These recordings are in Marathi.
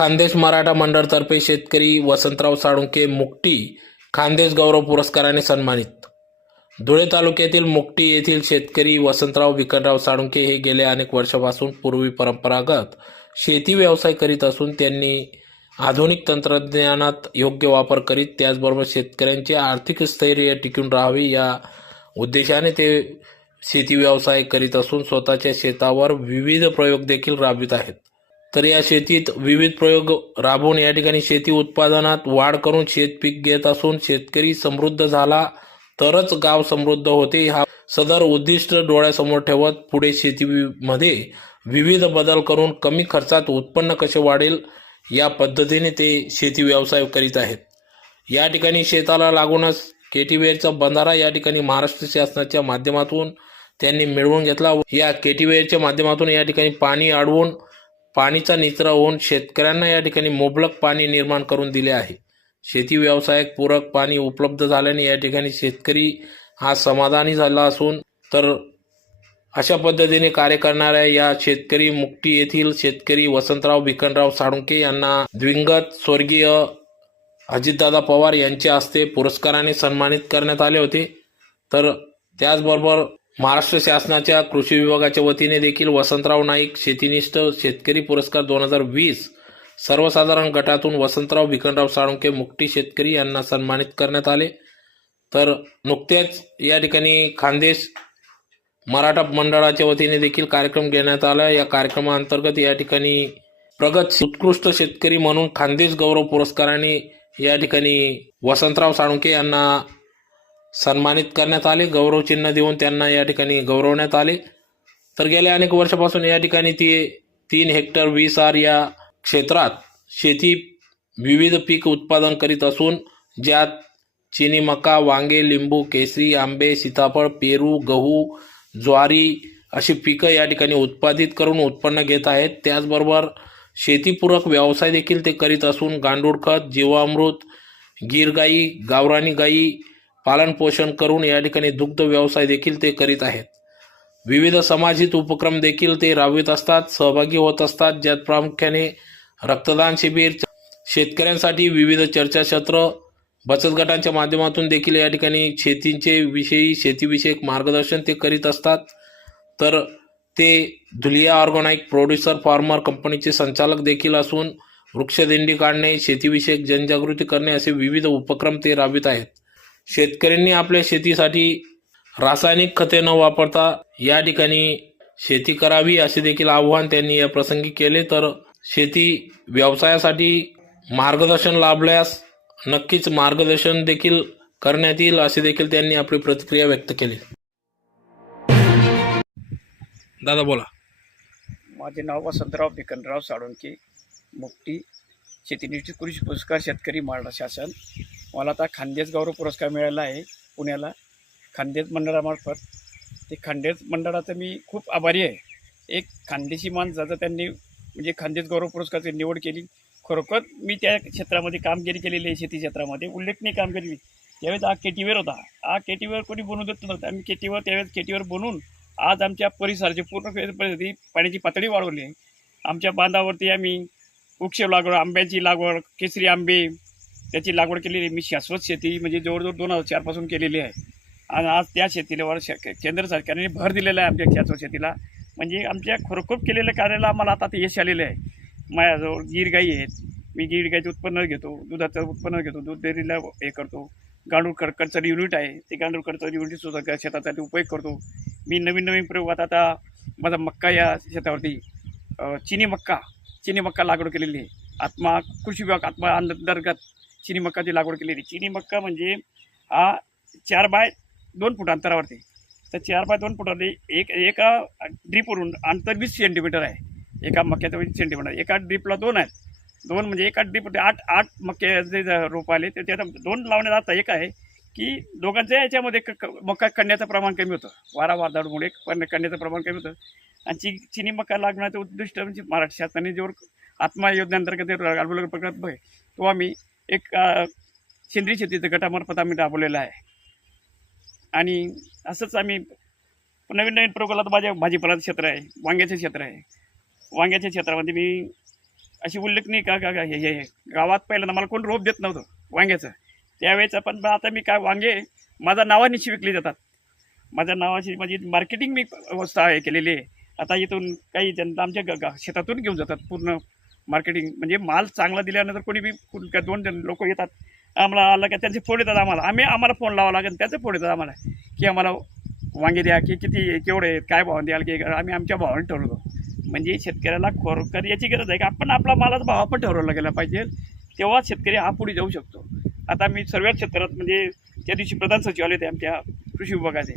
खानदेश मराठा मंडळतर्फे शेतकरी वसंतराव साळुंके मुक्टी खानदेश गौरव पुरस्काराने सन्मानित. धुळे तालुक्यातील मुक्टी येथील शेतकरी वसंतराव विकटराव साळुंके हे गेले अनेक वर्षापासून पूर्वी परंपरागत शेती व्यवसाय करीत असून त्यांनी आधुनिक तंत्रज्ञानात योग्य वापर करीत त्याचबरोबर शेतकऱ्यांचे आर्थिक स्थैर्य टिकून राहावे या उद्देशाने ते शेती व्यवसाय करीत असून स्वतःच्या शेतावर विविध प्रयोग देखील राबवित आहेत. तर या शेतीत विविध प्रयोग राबवून या ठिकाणी शेती उत्पादनात वाढ करून शेतपीक घेत असून शेतकरी समृद्ध झाला तरच गाव समृद्ध होते. हा सदर उद्दिष्ट डोळ्यासमोर ठेवत पुढे शेतीमध्ये विविध बदल करून कमी खर्चात उत्पन्न कसे वाढेल या पद्धतीने ते शेती व्यवसाय करीत आहेत. या ठिकाणी शेताला लागूनच केटीवेअरचा बंधारा या ठिकाणी महाराष्ट्र शासनाच्या माध्यमातून त्यांनी मिळवून घेतला. या केटीवेअरच्या माध्यमातून या ठिकाणी पाणी अडवून पाणीचा निचरा होऊन शेतकऱ्यांना या ठिकाणी मुबलक पाणी निर्माण करून दिले आहे. शेती व्यवसायात पूरक पाणी उपलब्ध झाल्याने या ठिकाणी शेतकरी हा समाधानी झाला असून तर अशा पद्धतीने कार्य करणाऱ्या या शेतकरी मुक्ती येथील शेतकरी वसंतराव भिकनराव साळुंके यांना द्विंगत स्वर्गीय अजितदादा पवार यांच्या हस्ते पुरस्काराने सन्मानित करण्यात आले होते. तर त्याचबरोबर महाराष्ट्र शासनाच्या कृषी विभागाच्या वतीने देखील वसंतराव नाईक शेतीनिष्ठ शेतकरी पुरस्कार दोन हजार वीस सर्वसाधारण गटातून वसंतराव भिकनराव साळुंके मुक्ती शेतकरी यांना सन्मानित करण्यात आले. तर नुकत्याच या ठिकाणी खानदेश मराठा मंडळाच्या वतीने देखील कार्यक्रम घेण्यात आला. या कार्यक्रमाअंतर्गत या ठिकाणी प्रगत उत्कृष्ट शेतकरी म्हणून खानदेश गौरव पुरस्काराने या ठिकाणी वसंतराव साळुंके यांना सन्मानित करण्यात आले. गौरव चिन्ह देऊन त्यांना या ठिकाणी गौरवण्यात आले. तर गेल्या अनेक वर्षापासून या ठिकाणी ती तीन हेक्टर वीस आर या क्षेत्रात शेती विविध पीक उत्पादन करीत असून ज्यात चिनी मका वांगे लिंबू केसरी आंबे सीताफळ पेरू गहू ज्वारी अशी पिकं या ठिकाणी उत्पादित करून उत्पन्न घेत आहेत. त्याचबरोबर शेतीपूरक व्यवसाय देखील ते करीत असून गांडूळ खत जीवामृत गीर गाई गावरानी गाई पालनपोषण करून या ठिकाणी दुग्ध व्यवसाय देखील ते करीत आहेत. विविध समाजित उपक्रम देखील ते राबवित असतात सहभागी होत असतात. ज्यात प्रामुख्याने रक्तदान शिबिर शेतकऱ्यांसाठी विविध चर्चासत्र बचत गटांच्या माध्यमातून देखील या ठिकाणी शेतींचे विषयी शेतीविषयक मार्गदर्शन ते करीत असतात. तर ते धुलिया ऑर्गॅनिक प्रोड्युसर फार्मर कंपनीचे संचालक देखील असून वृक्षदिंडी काढणे शेतीविषयक जनजागृती करणे असे विविध उपक्रम ते राबवित आहेत. शेतकऱ्यांनी आपल्या शेतीसाठी रासायनिक खते न वापरता या ठिकाणी शेती करावी असे देखील आव्हान त्यांनी या प्रसंगी केले. तर शेती व्यवसायासाठी मार्गदर्शन लाभल्यास नक्कीच मार्गदर्शन देखील करण्यात येईल असे देखील त्यांनी आपली प्रतिक्रिया व्यक्त केली. दादा बोला. माझे नाव वसंतराव बिकनराव साळुंके मुक्ती शेतीनिष्ठ कृषी पुरस्कार शेतकरी महाराष्ट्र शासन. मला आता खानदेश गौरव पुरस्कार मिळाला आहे पुण्याला. खानदेश मंडळामार्फत. ते खानदेश मंडळाचं मी खूप आभारी आहे. एक खानदेशी माणसाचं त्यांनी म्हणजे खानदेश गौरव पुरस्काराची निवड केली. खरोखर मी त्या क्षेत्रामध्ये कामगिरी केलेली आहे शेती क्षेत्रामध्ये. उल्लेखनीय कामगिरी त्यावेळेस हा केटीवेर होता. हा केटीवेर कोणी बनवू देत नव्हतं. आम्ही केटीवर त्यावेळेस केटीवर बनवून आज आमच्या परिसराची पूर्ण परिस्थिती पाण्याची पातळी वाढवली आहे. आमच्या बांधावरती आम्ही वृक्ष लागवड आंब्याची लागवड केसरी आंबे त्याची लागवड केलेली आहे. मी शाश्वत शेती म्हणजे जवळजवळ दोन हजार चारपासून केलेली आहे. आणि आज त्या शेतीवर श केंद्र सरकारने भर दिलेला आहे आमच्या शाश्वत शेतीला. म्हणजे आमच्या खरोखर केलेल्या कार्याला आम्हाला आता ते यश आलेलं आहे. माझ्याजवळ गीर गाई आहेत. मी गीर गाईचं उत्पन्न घेतो दुधाचं उत्पन्न घेतो दूध डेअरीला हे करतो. गांडूळ कडकडचं युनिट आहे. ते गांडूळ कडचं युनिटसुद्धा शेतासाठी उपयोग करतो. मी नवीन नवीन प्रयोगात आता माझा मक्का या शेतावरती चिनी मक्का चिनी मक्का लागवड केलेली आहे. आत्मा कृषी विभाग आत्मा अंतर्गत चिनी मक्काची लागवड केलेली चिनी मक्का म्हणजे हा चार बाय दोन फूट अंतरावरती तर चार बाय दोन फुटावरती एक एका ड्रीपवरून अंतर वीस सेंटीमीटर आहे. एका मक्याचं वीस सेंटीमीटर. एका ड्रीपला दोन आहेत. दोन म्हणजे एका ड्रीप आठ आठ मक्के जे रोप आले ते त्याचा दोन लावण्यात आता एक आहे की दोघांच्या याच्यामध्ये क- मका कण्याचं प्रमाण कमी होतं. वारा वादळामुळे पण कण्याचं प्रमाण कमी होतं. आणि ची चिनी मका लागण्याचं उद्दिष्ट म्हणजे महाराष्ट्र शासनाने जेव्हा आत्मा योजनेअंतर्गत राबवलेला प्रकल्प आहे तो आम्ही एक सेंद्रिय शेतीचं गटामार्फत आम्ही राबवलेलं आहे. आणि असंच आम्ही नवीन नवीन प्रकल्पात माझ्या भाजीपालाचं क्षेत्र आहे वांग्याचं क्षेत्र आहे. वांग्याच्या क्षेत्रामध्ये मी अशी उल्लेखनीय का का हे हे गावात पहिल्यांदा मला कोण रोप देत नव्हतं वांग्याचं. त्यावेळेस पण आता मी काय वांगे माझ्या नावानिशी विकली जातात. माझ्या नावाशी माझी मार्केटिंग मी व्यवस्था आहे केलेली आहे. आता इथून काही जण आमच्या ग- शेतातून घेऊन जातात पूर्ण मार्केटिंग म्हणजे माल चांगला दिल्यानंतर कोणी बी कोण- दोन जण लोक येतात आम्हाला आलं का त्यांचे फोन येतात आम्हाला. आम्ही आम्हाला फोन लावा लागेल त्याचे फोन येतात आम्हाला. की आम्हाला वांगे द्या की किती केवढे आहेत काय भाव द्याल की आम्ही आमच्या भावाने ठरवतो. म्हणजे शेतकऱ्याला खोरकर याची गरज आहे की? आपण आपला मालाचा भाव पण ठरवला गेला पाहिजे तेव्हा शेतकरी हा पुढे जाऊ शकतो. आता मी सर्वच क्षेत्रात म्हणजे त्या दिवशी प्रधान सचिव आले होते आमच्या कृषी विभागाचे.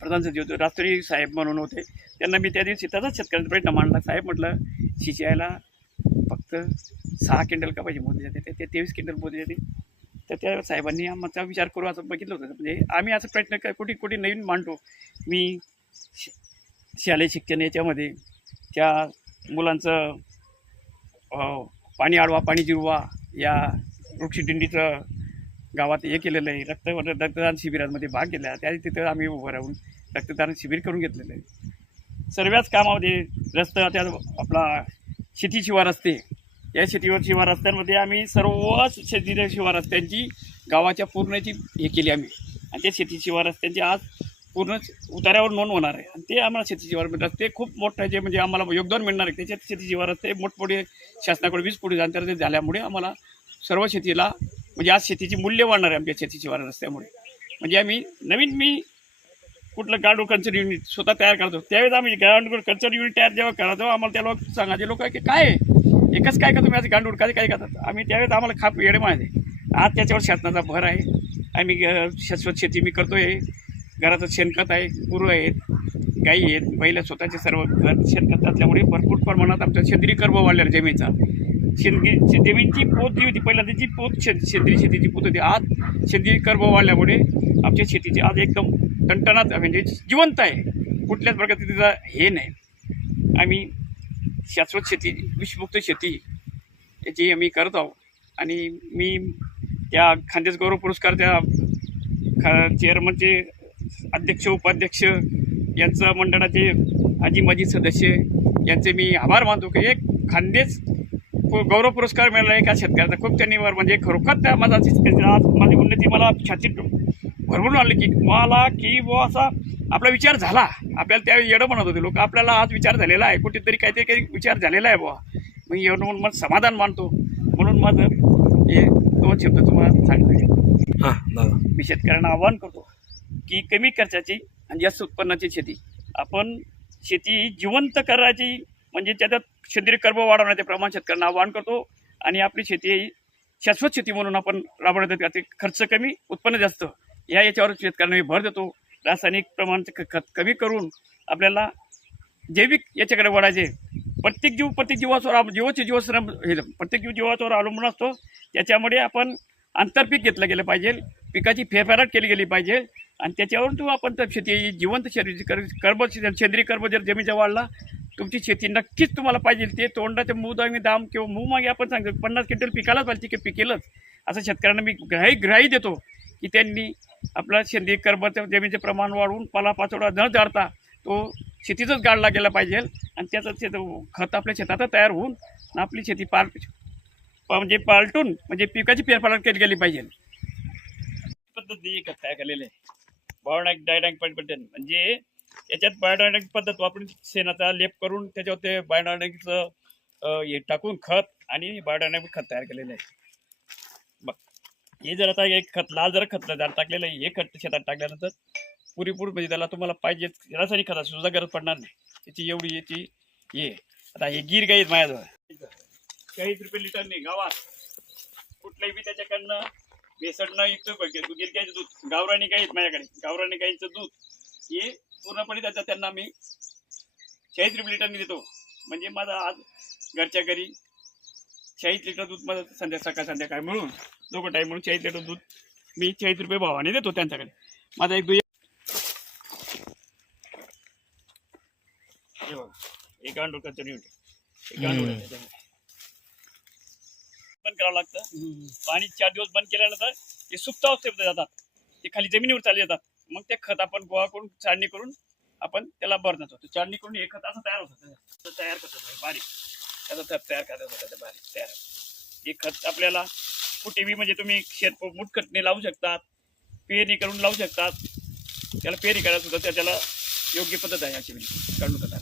प्रधान सचिव होते रात्री साहेब म्हणून होते. त्यांना मी त्या दिवशी त्याचाच शेतकऱ्यांचा प्रश्न मांडला. साहेब म्हटलं सिंचायला फक्त सहा क्विंटल का पाहिजे मोदी जाते. ते- ते तेवीस क्विंटल मोदी जाते. तर त्या साहेबांनी आमचा विचार करू असं बघितलं होतं. म्हणजे आम्ही असं प्रयत्न क- कुठे कुठे नवीन मांडतो. मी शालेय शिक्षण याच्यामध्ये त्या मुलांचं पाणी आडवा पाणी जिरवा या वृक्षदिंडीचं गावात हे केलेलं आहे. रक्त रक्तदान शिबिरांमध्ये भाग घेतला. त्या तिथं आम्ही उभं राहून रक्तदान शिबिर करून घेतलेलं आहे. सर्वच कामामध्ये रस्ता त्या आपला शेतीशिवाय रस्ते या शेतीवर शिवा रस्त्यांमध्ये आम्ही सर्व शेती शिवा रस्त्यांची गावाच्या पूर्णची हे केली आम्ही. आणि त्या शेती शिवा रस्त्यांची आज पूर्ण उतार्यावर नोंद होणार आहे. आणि ते आम्हाला शेती शिवार रस्ते खूप मोठं जे म्हणजे आम्हाला योगदान मिळणार आहे. त्याच्यात शेती शिवार रस्ते मोठमोठे शासनाकडे वीस पुढे अंतर्गत झाल्यामुळे आम्हाला सर्व शेतीला म्हणजे आज शेतीची मूल्य वाढणार आहे आमच्या शेती शिवार रस्त्यामुळे म्हणजे आम्ही नवीन मी कुठलं गांडूळ कल्चर युनिट स्वतः तयार करतो. त्यावेळेस आम्ही गांडूळ कल्चर युनिट तयार जेव्हा करायचो आम्हाला त्या लोक सांगायचे लोक की काय आहे? एकच काय का तुम्ही आज गांडूळ काय काय करतात? आम्ही त्यावेळेस आम्हाला खाप येडे माहिती आज त्याच्यावर शासनाचा भर आहे. आम्ही शाश्वत शेती मी करतो आहे घराचं शेणखत आहे गुरु आहेत गाई आहेत. पहिल्या स्वतःचे सर्व घर शेणखत असल्यामुळे भरपूर प्रमाणात आमच्या सेंद्रिय कर्ब वाढलेला जमिनीचा. शेंदगी जमिनीची पोत जी होती पहिला त्याची पोत शे सेंद्रिय शेतीची पोत होती. आज सेंद्रिय कर्ब वाढल्यामुळे आमच्या शेतीची आज एकदम टणटणात म्हणजे जिवंत आहे. कुठल्याच प्रकारचं तिचा हे नाही. आम्ही शाश्वत शेती विषमुक्त शेती याची आम्ही करत आहोत. आणि मी त्या खानदेश गौरव पुरस्कारच्या खा चेअरमनचे अध्यक्ष उपाध्यक्ष यांचं मंडळाचे आजी माजी सदस्य यांचे मी आभार मानतो की एक खानदेश गौरव पुरस्कार मिळाला एका शेतकऱ्याचा. खूप त्यांनी वर म्हणजे खरोखर त्या माझा आज माझी उन्नती मला छातीत भरभरून आली की मला की बुवा असा आपला विचार झाला. आपल्याला त्यावेळी येडं म्हणत होते लोक. आपल्याला आज विचार झालेला आहे. कुठेतरी काहीतरी काही विचार झालेला आहे बुवा. मग एवढं म्हणून मला समाधान मानतो. म्हणून माझं हे दोन शब्द तुम्हाला सांगितले हां दादा. मी शेतकऱ्यांना आवाहन करतो की कमी खर्चाची आणि जास्त उत्पन्नाची शेती. आपण शेती जिवंत करायची म्हणजे त्याच्यात सेंद्रिय कर्ब वाढवण्याचे प्रमाण शेतकऱ्यांना आवाहन करतो. आणि आपली शेती ही शाश्वत शेती म्हणून आपण राबवण्यात येते. खर्च कमी उत्पन्न जास्त. या याच्यावर शेतकऱ्यांना मी भर देतो. रासायनिक प्रमाणचं खत कमी करून आपल्याला जैविक याच्याकडे वळायचे. प्रत्येक जीव प्रत्येक जीवावर आप- जीवाचे जीवश्रम हे प्रत्येक जीव जीवावर अवलंबून असतो त्याच्यामुळे आपण आंतरपीक घेतलं गेलं पाहिजे पिकाची फेरफाराट केली गेली पाहिजे आणि त्याच्यावरून तू आपण तर शेती जिवंत शरीर कर कर्ब सेंद्रिय कर्ब जर जमिनीचा वाढला तुमची शेती नक्कीच तुम्हाला पाहिजे. ते तोंडाचे मूग दाम किंवा मूग मागे आपण सांगतो पन्नास क्विंटल पिकालाच पाहिजे की पिकेलच. असं शेतकऱ्यांना मी ग्राही ग्राही देतो. की त्यांनी आपला सेंद्रिय कर्माचं जमिनीचे प्रमाण वाढवून पालापाचोडा न जाडता तो शेतीतच गाडला गेला पाहिजे आणि त्याचं शेत खत आपल्या शेतात तयार होऊन आपली शेती पार म्हणजे पालटून म्हणजे पिकाची फेरफार केली गेली पाहिजे. पद्धती एक काय केलेलं आहे. बायोडायक डायडॅक पद्धत म्हणजे याच्यात बायोडायडॅक पद्धत वापरून शेणाचा लेप करून त्याच्यावर ते बायोडायडॅकचं हे टाकून खत आणि बायोडायडॅक खत तयार केलेलं आहे. हे जर आता एक खत लाल जर खत जर टाकलेलं आहे हे खत शेतात टाकल्यानंतर पुरेपूर म्हणजे त्याला तुम्हाला पाहिजे रासायनिक खताची सुद्धा गरज पडणार नाही. त्याची एवढी याची हे आता हे गीर गाई आहेत माझ्याजवळ. चाळीस रुपये लिटर नाही गावात. कुठल्याही बी त्याच्याकडनं भेसळ नाही युक्त गिर गाईचं दूध. गावराणी गाई माझ्याकडे. गावराणी गाईचं दूध. हे पूर्णपणे त्याचं त्यांना मी चाळीस रुपये लिटरने देतो. म्हणजे माझा आज घरच्या घरी चाळीस लिटर दूध माझं संध्या सकाळ संध्याकाळ मिळून दोघं टाईम मिळून चाळीस लिटर दूध. मी चाळीस रुपये भावाने देतो त्यांच्याकडे. माझा एक एक गांडूळ कचोरी एक गांडूळ आहे त्याच्यामध्ये. बंद करावं लागतं. पाणी चार दिवस बंद केल्यानंतर ते सुप्त अवस्थेमध्ये जातात. ते खाली जमिनीवर चालले जातात. मग ते खत आपण गोळा करून चाळणी करून आपण त्याला भरण्यात होतो चाळणी करून हे खत असं तयार होतं. तयार करतो बारीक. त्याचा तयार करायचा होता बारीक तयार. हे खत आपल्याला कुठे बी म्हणजे तुम्ही शेत मुटखटने लावू शकतात पेरणी करून लावू शकतात. त्याला पेरणी करायला सुद्धा त्याला योग्य पद्धत आहे अशी म्हणजे काढून खताला